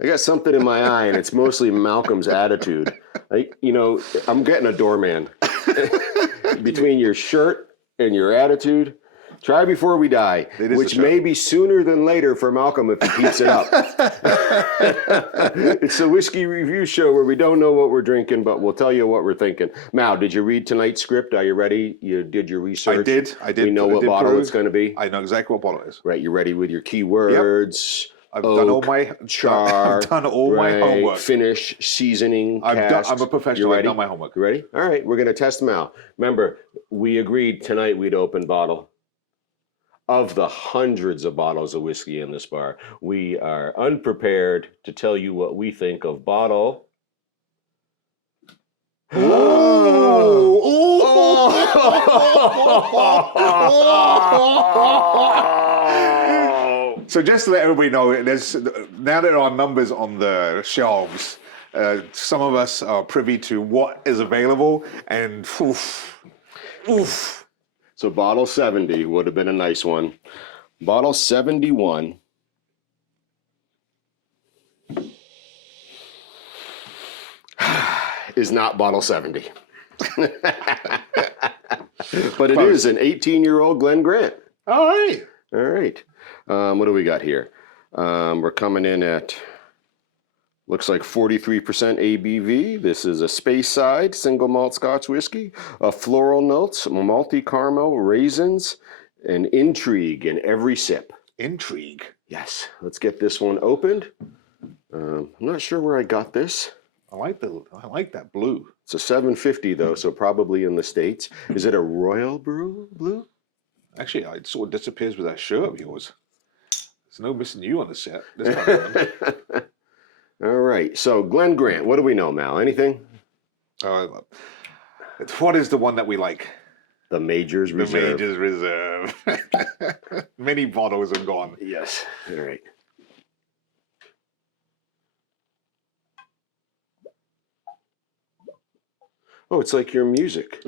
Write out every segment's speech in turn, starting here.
I got something in my eye, and it's mostly Malcolm's attitude. I'm getting a doorman. Between your shirt and your attitude, try before we die, which may be sooner than later for Malcolm if he keeps it up. It's a whiskey review show where we don't know what we're drinking, but we'll tell you what we're thinking. Mal, did you read tonight's script? Are you ready? You did your research? I did. We know what bottle it's going to be? I know exactly what bottle it is. Right, you ready with your keywords? Yep. I've done all my char. I've done all my homework. Finish, seasoning, I'm a professional. I've done my homework. You ready? All right, we're going to test them out. Remember, we agreed tonight we'd open bottle. Of the hundreds of bottles of whiskey in this bar, we are unprepared to tell you what we think of bottle. So just to let everybody know, there's now there are numbers on the shelves. Some of us are privy to what is available, and oof. So bottle 70 would have been a nice one. Bottle 71 is not bottle 70. But it is an 18-year-old Glen Grant. All right. All right. What do we got here? We're coming in at, looks like 43% ABV. This is a Speyside single malt Scotch whiskey, floral notes, malty caramel, raisins, and intrigue in every sip. Intrigue? Yes. Let's get this one opened. I'm not sure where I got this. I like that blue. It's a 750 though, so probably in the States. Is it a Royal Blue? Actually, it sort of disappears with that shirt of yours. There's no missing you on the set this time around. All right. So Glen Grant, what do we know, Mal? Anything? What is the one that we like? The Major's Reserve. The Major's Reserve. Many bottles are gone. Yes. All right. Oh, it's like your music.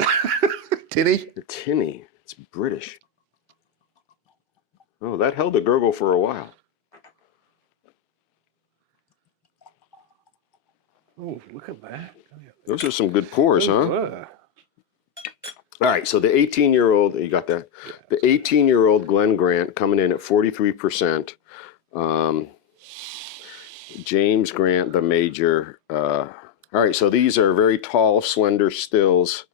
Tinny? Tinny. It's British. Oh, that held a gurgle for a while. Oh, look at that. Those are some good pours, huh? All right, so the 18-year-old, you got that? Yeah. The 18-year-old Glen Grant coming in at 43%. James Grant, the Major. All right, so these are very tall, slender stills.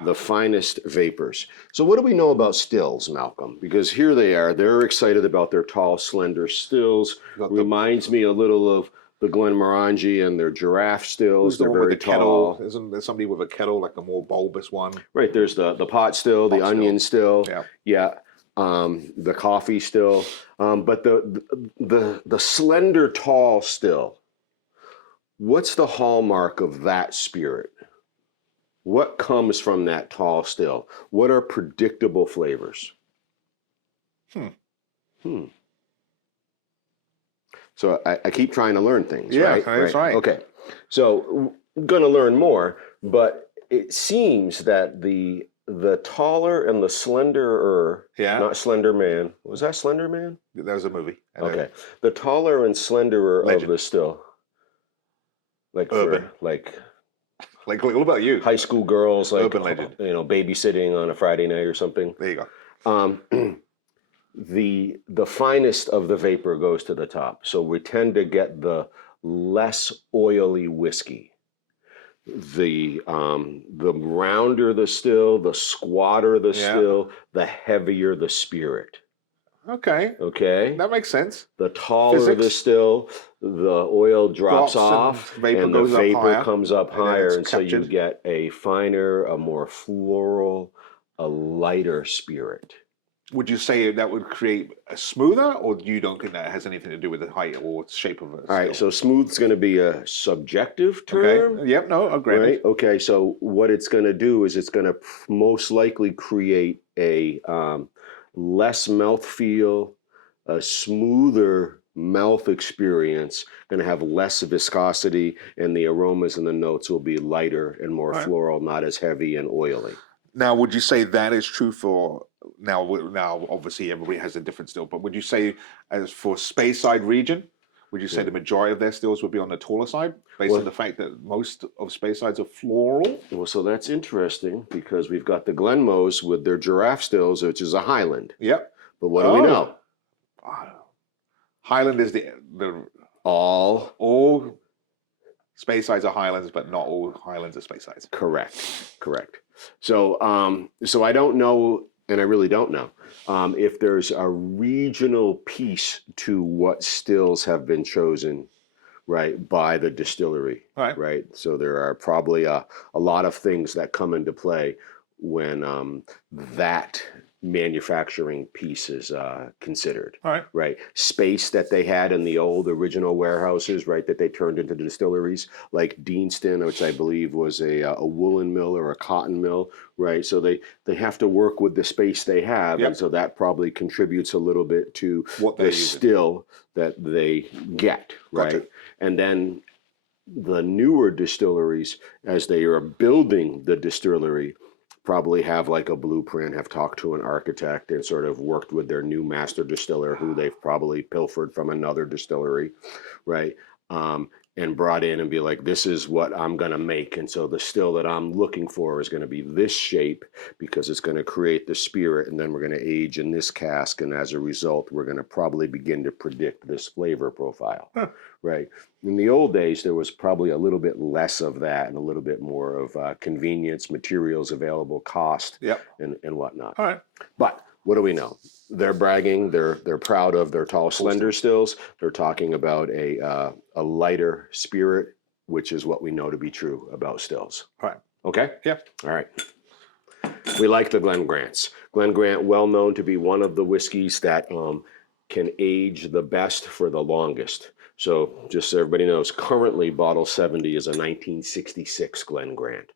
The finest vapors. So what do we know about stills, Malcolm? Because here they are. They're excited about their tall, slender stills. Reminds me a little of the Glenmorangie and their giraffe stills. They're very tall. Kettle? Isn't there somebody with a kettle, like a more bulbous one? Right. There's the pot still, the onion still. Yeah. The coffee still. But the slender, tall still. What's the hallmark of that spirit? What comes from that tall still? What are predictable flavors? So I keep trying to learn things, right? Yeah, that's right. Okay. So I'm going to learn more, but it seems that the taller and the slenderer, not Slender Man. Was that Slender Man? That was a movie. Okay. The taller and slenderer of the still. Like urban. Like, what about you? High school girls, like, urban legend. Babysitting on a Friday night or something. There you go. The finest of the vapor goes to the top. So we tend to get the less oily whiskey. The rounder the still, the squatter the still, the heavier the spirit. Okay. That makes sense. The taller the still, the oil drops off, and the vapor comes up higher, and so you get a finer, a more floral, a lighter spirit. Would you say that would create a smoother, or you don't think that has anything to do with the height or shape of it? All right, so smooth is going to be a subjective term. Okay. Yep, no, agreed. Right? Okay, so what it's going to do is it's going to most likely create a less mouthfeel, a smoother mouth experience, going to have less viscosity, and the aromas and the notes will be lighter and more floral, not as heavy and oily. Now, would you say that is true for now obviously everybody has a different still, but would you say as for Speyside region, would you say the majority of their stills would be on the taller side, based on the fact that most of Speysides are floral? Well, so that's interesting because we've got the Glenmos with their giraffe stills, which is a Highland. Yep. But what do we know? Highland is the all Speysides are Highlands, but not all Highlands are Speysides. Correct. So, so I don't know, and I really don't know, if there's a regional piece to what stills have been chosen, right, by the distillery, right? So there are probably a lot of things that come into play when that manufacturing piece is considered, right? Space that they had in the old original warehouses, right, that they turned into distilleries, like Deanston, which I believe was a woolen mill or a cotton mill, right? So they have to work with the space they have, and so that probably contributes a little bit to the still that they get, right? Gotcha. And then the newer distilleries, as they are building the distillery, probably have like a blueprint, have talked to an architect and sort of worked with their new master distiller who they've probably pilfered from another distillery, right? And brought in and be like, this is what I'm going to make. And so the still that I'm looking for is going to be this shape because it's going to create the spirit. And then we're going to age in this cask. And as a result, we're going to probably begin to predict this flavor profile, right? In the old days, there was probably a little bit less of that and a little bit more of convenience, materials available, cost, and whatnot. All right. But what do we know? They're bragging. They're proud of their tall, slender stills. They're talking about a lighter spirit, which is what we know to be true about stills. All right. Okay. Yeah. All right. We like the Glen Grants. Glen Grant, well known to be one of the whiskeys that can age the best for the longest. So just so everybody knows, currently bottle 70 is a 1966 Glen Grant.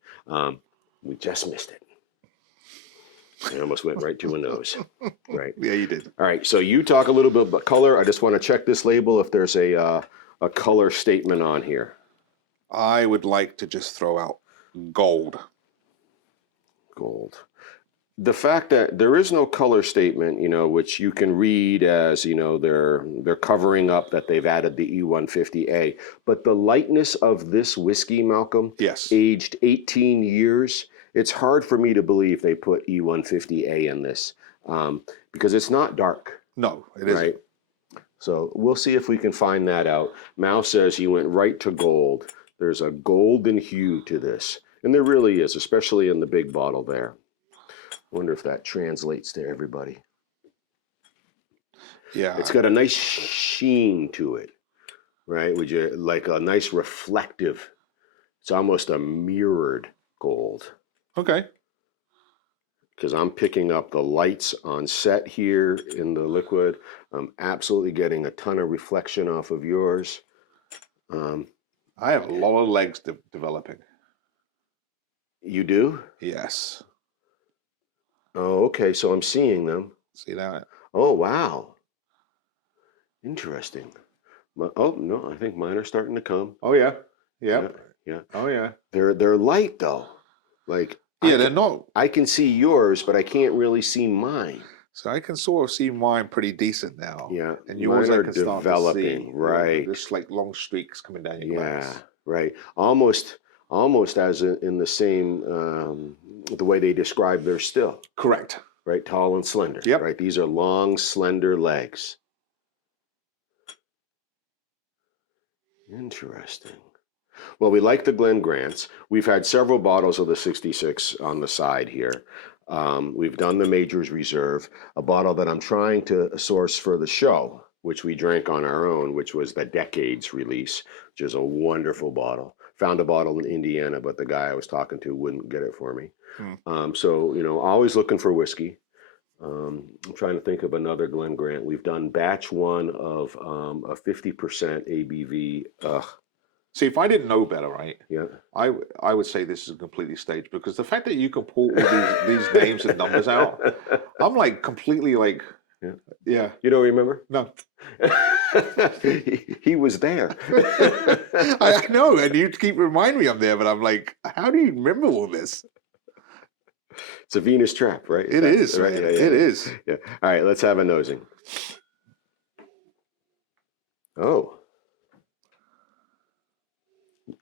We just missed it. I almost went right to a nose. Right. Yeah, you did. All right. So you talk a little bit about color. I just want to check this label if there's a color statement on here. I would like to just throw out gold. Gold. The fact that there is no color statement, you know, which you can read as, you know, they're covering up that they've added the E150A, but the lightness of this whiskey, Malcolm, aged 18 years, it's hard for me to believe they put E150A in this because it's not dark. No, it isn't. Right? So we'll see if we can find that out. Mao says he went right to gold. There's a golden hue to this, and there really is, especially in the big bottle there. Wonder if that translates to everybody. Yeah. It's got a nice sheen to it, right? Would you like a nice reflective? It's almost a mirrored gold. Okay. Because I'm picking up the lights on set here in the liquid. I'm absolutely getting a ton of reflection off of yours. I have a lot of legs developing. You do? Yes. Oh, okay. So I'm seeing them. See that? Oh, wow. Interesting. Oh, no, I think mine are starting to come. Oh, yeah. Yeah. Yeah. Oh, yeah. They're light, though. Like, yeah, they're not. I can see yours, but I can't really see mine. So I can sort of see mine pretty decent now. Yeah. And yours mine I are can start developing, to see. right. There's like long streaks coming down your glass. Yeah, right. Almost as in the same, the way they describe their still. Correct. Right, tall and slender. Yep. Right, these are long, slender legs. Interesting. Well, we like the Glen Grants. We've had several bottles of the 66 on the side here. We've done the Majors Reserve, a bottle that I'm trying to source for the show, which we drank on our own, which was the Decades release, which is a wonderful bottle. Found a bottle in Indiana, but the guy I was talking to wouldn't get it for me. So, you know, always looking for whiskey. I'm trying to think of another Glen Grant. We've done batch one of a 50% ABV. See, if I didn't know better, right? Yeah. I would say this is completely staged because the fact that you can pull all these names and numbers out, I'm like completely like, yeah. You don't remember? No. he was there. I know, and you keep reminding me I'm there, but I'm like, how do you remember all this? It's a Venus trap, right? It is, right. man. Yeah, It is. Yeah. All right, let's have a nosing. Oh,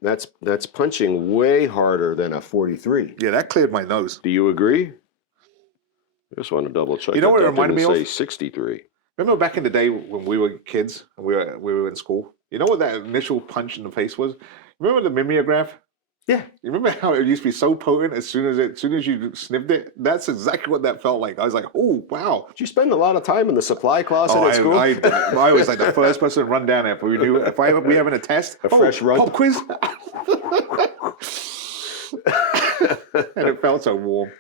that's punching way harder than a 43. Yeah, that cleared my nose. Do you agree? I just want to double check. You know what it that reminded me didn't say of? 63. Remember back in the day when we were kids and we were in school? You know what that initial punch in the face was? Remember the mimeograph? Yeah. You remember how it used to be so potent as soon as you sniffed it? That's exactly what that felt like. I was like, oh wow. Did you spend a lot of time in the supply closet Oh, at school? I was like the first person to run down there. If we having a test, fresh run? Pop quiz, and it felt so warm.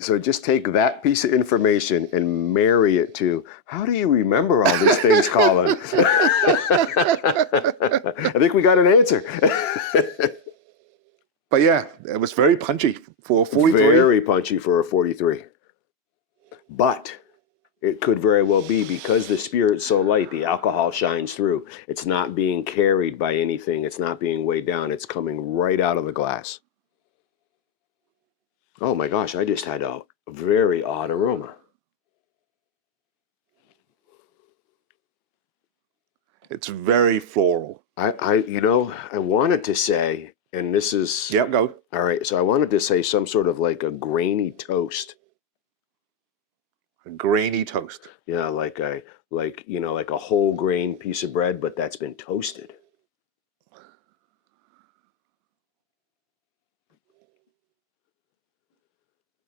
So just take that piece of information and marry it to, how do you remember all these things, Colin? I think we got an answer. But yeah, it was very punchy for a 43. Very punchy for a 43. But it could very well be because the spirit's so light, the alcohol shines through. It's not being carried by anything. It's not being weighed down. It's coming right out of the glass. Oh my gosh, I just had a very odd aroma. It's very floral. I wanted to say, and this is... Yep, go. All right, so I wanted to say some sort of like a grainy toast. A grainy toast. Yeah, like a whole grain piece of bread, but that's been toasted.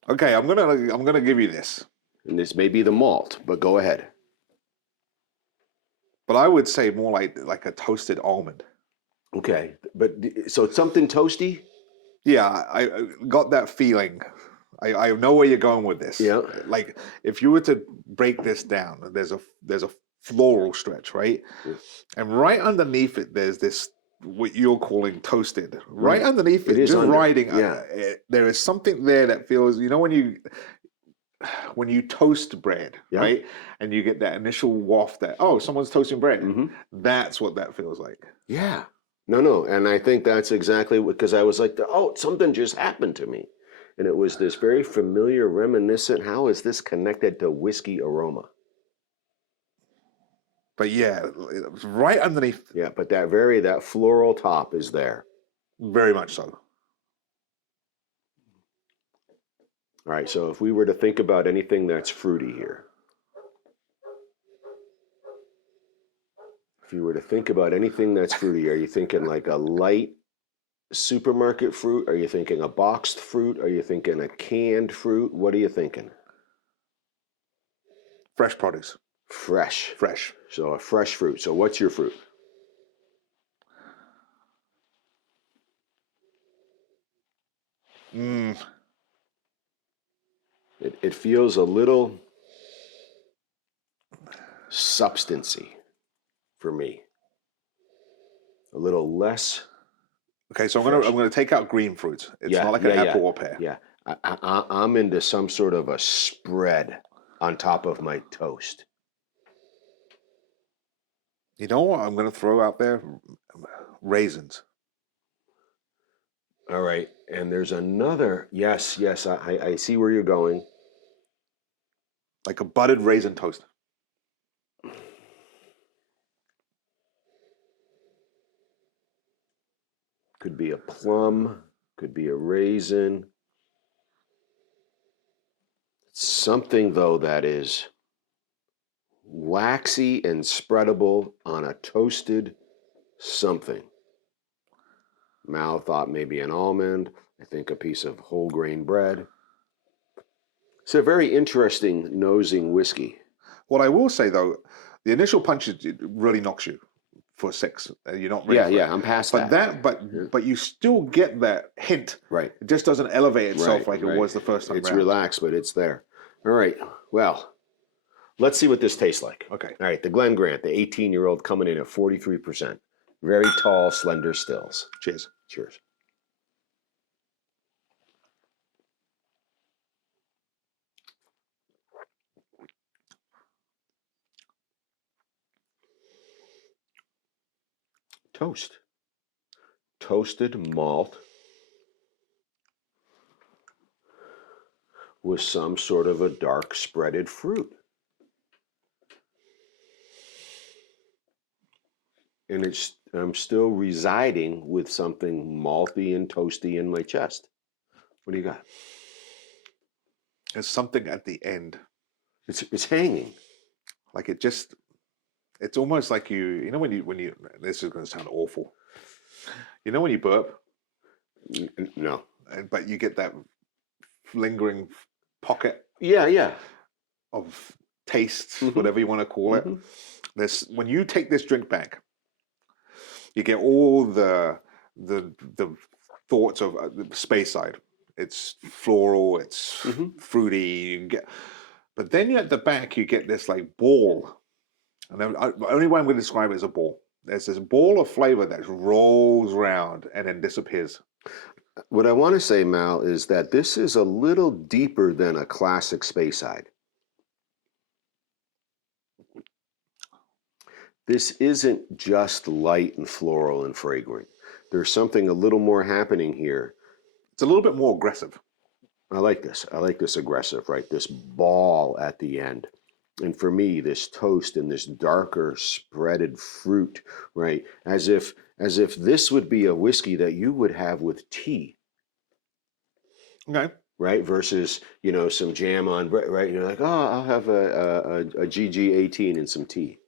Okay, I'm gonna give you this. And this may be the malt, but go ahead. But I would say more like a toasted almond. Okay, but so it's something toasty? Yeah, I got that feeling. I know where you're going with this. Yeah. Like if you were to break this down, there's a floral stretch, right? Yeah. And right underneath it, there's this what you're calling toasted. Right underneath it, is just under, riding. yeah. There is something there that feels. You know when you toast bread, Yeah. right? And you get that initial waft that someone's toasting bread. That's what that feels like. Yeah. No, and I think that's exactly what, because I was like, something just happened to me. And it was this very familiar, reminiscent, how is this connected to whiskey aroma? But yeah, it's right underneath. Yeah, but that floral top is there. Very much so. All right, so if we were to think about anything that's fruity here. If you were to think about anything that's fruity, are you thinking like a light supermarket fruit? Are you thinking a boxed fruit? Are you thinking a canned fruit? What are you thinking? Fresh produce. Fresh. Fresh. So a fresh fruit. So what's your fruit? It feels a little substancy for me. A little less. Okay, so I'm gonna take out green fruits. It's not like an apple or pear. Yeah, I'm into some sort of a spread on top of my toast. You know what I'm gonna throw out there? Raisins. All right, and there's another. Yes, I see where you're going. Like a buttered raisin toast. Could be a plum, could be a raisin. Something, though, that is waxy and spreadable on a toasted something. Mal thought maybe an almond. I think a piece of whole grain bread. It's a very interesting nosing whiskey. What I will say, though, the initial punch it really knocks you for 6. You're not ready for it. I'm past that. But you still get that hint. Right. It just doesn't elevate itself like it was the first time It's around. relaxed, but it's there. All right. Well, let's see what this tastes like. Okay. All right. The Glen Grant, the 18-year-old, coming in at 43%. Very tall, slender stills. Cheers. Cheers. Toast. Toasted malt. with some sort of a dark spreaded fruit. And I'm still residing with something malty and toasty in my chest. What do you got? There's something at the end. It's hanging. Like it's almost like you know when you, this is going to sound awful. You know when you burp? No. But you get that lingering pocket. Yeah. Of taste, whatever you want to call it. When you take this drink back, you get all the thoughts of the space side. It's floral, it's fruity. But then at the back, you get this like ball. And then, the only way I'm going to describe it is a ball. There's this ball of flavor that rolls around and then disappears. What I want to say, Mal, is that this is a little deeper than a classic Speyside. This isn't just light and floral and fragrant. There's something a little more happening here. It's a little bit more aggressive. I like this. I like this aggressive, right? This ball at the end. And for me, this toast and this darker spreaded fruit, right? As if this would be a whiskey that you would have with tea. Okay. Right? Versus, some jam on bread, right? You're like, oh, I'll have a GG18 and some tea.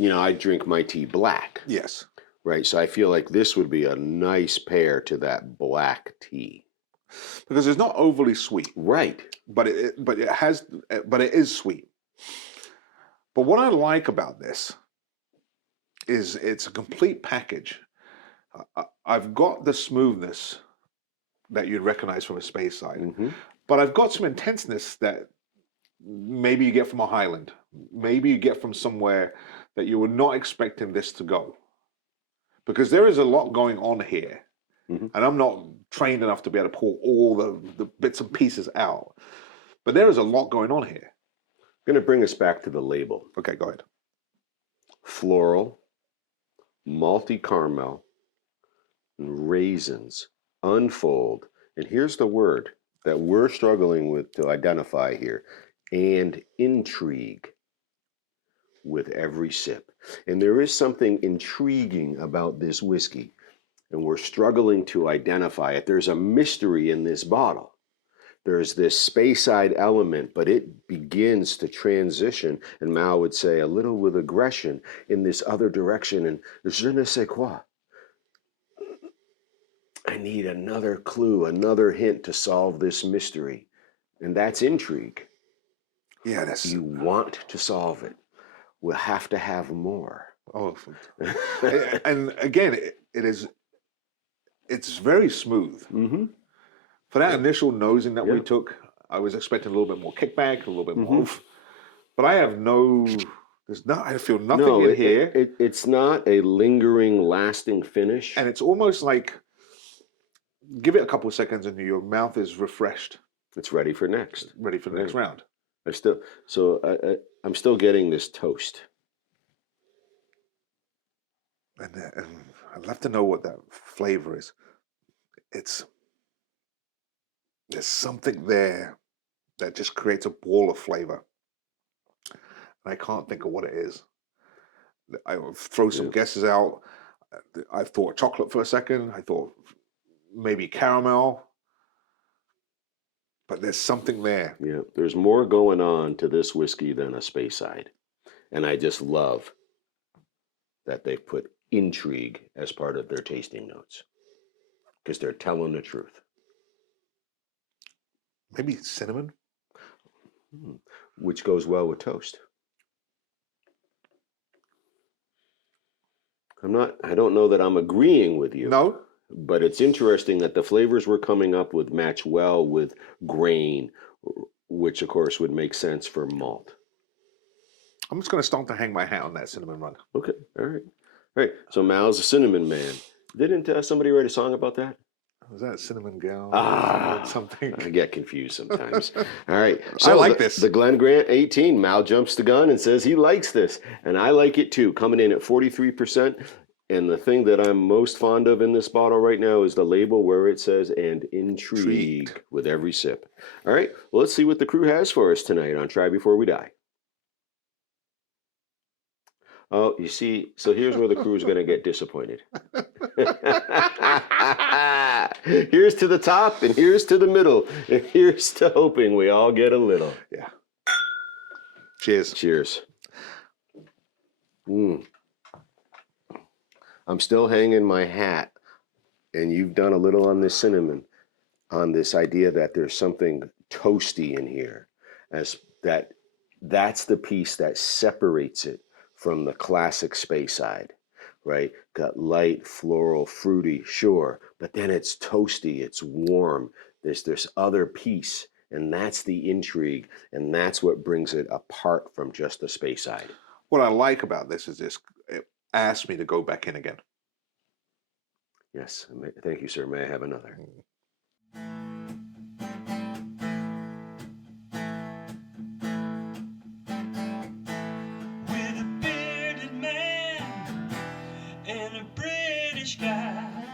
I drink my tea black. Yes. Right. So I feel like this would be a nice pair to that black tea. Because it's not overly sweet. Right. But it is sweet. But what I like about this is it's a complete package. I've got the smoothness that you'd recognize from a Speyside, but I've got some intenseness that maybe you get from a Highland, maybe you get from somewhere that you were not expecting this to go. Because there is a lot going on here. And I'm not trained enough to be able to pull all the bits and pieces out. But there is a lot going on here. I'm going to bring us back to the label. Okay, go ahead. Floral, malty caramel, and raisins unfold. And here's the word that we're struggling with to identify here. And intrigue with every sip. And there is something intriguing about this whiskey, and we're struggling to identify it. There's a mystery in this bottle. There's this Speyside element, but it begins to transition, and Mao would say, a little with aggression in this other direction, and je ne sais quoi. I need another clue, another hint to solve this mystery, and that's intrigue. Yeah, that's... You want to solve it. We'll have to have more. Oh, and again, it's very smooth. For that initial nosing that we took, I was expecting a little bit more kickback, a little bit more oomph. But I have I feel nothing in here. It's not a lingering, lasting finish. And it's almost like, give it a couple of seconds and your mouth is refreshed. It's ready for next. Ready for the next round. I'm still getting this toast. And I'd love to know what that flavor is. There's something there that just creates a ball of flavor. And I can't think of what it is. I throw some guesses out. I thought chocolate for a second. I thought maybe caramel. But there's something there. Yeah, there's more going on to this whiskey than a Speyside. And I just love that they put intrigue as part of their tasting notes. Because they're telling the truth. Maybe cinnamon? Which goes well with toast. I don't know that I'm agreeing with you. No. But it's interesting that the flavors we're coming up with match well with grain, which of course would make sense for malt. I'm just going to start to hang my hat on that cinnamon run. Okay, all right. So Mal's a cinnamon man. Didn't somebody write a song about that? Was that Cinnamon Gal? Something. I get confused sometimes. All right. So I like this. The Glen Grant 18. Mal jumps the gun and says he likes this. And I like it too. Coming in at 43%. And the thing that I'm most fond of in this bottle right now is the label where it says, and intrigue with every sip. All right, well, let's see what the crew has for us tonight on Try Before We Die. Oh, you see, so here's where the crew is going to get disappointed. Here's to the top, and here's to the middle, and here's to hoping we all get a little. Yeah. Cheers. Cheers. I'm still hanging my hat, and you've done a little on this cinnamon, on this idea that there's something toasty in here, as that's the piece that separates it from the classic Speyside, right? Got light, floral, fruity, sure, but then it's toasty, it's warm. There's this other piece, and that's the intrigue, and that's what brings it apart from just the Speyside. What I like about this is it asked me to go back in again. Yes, thank you, sir. May I have another? With a bearded man and a British guy,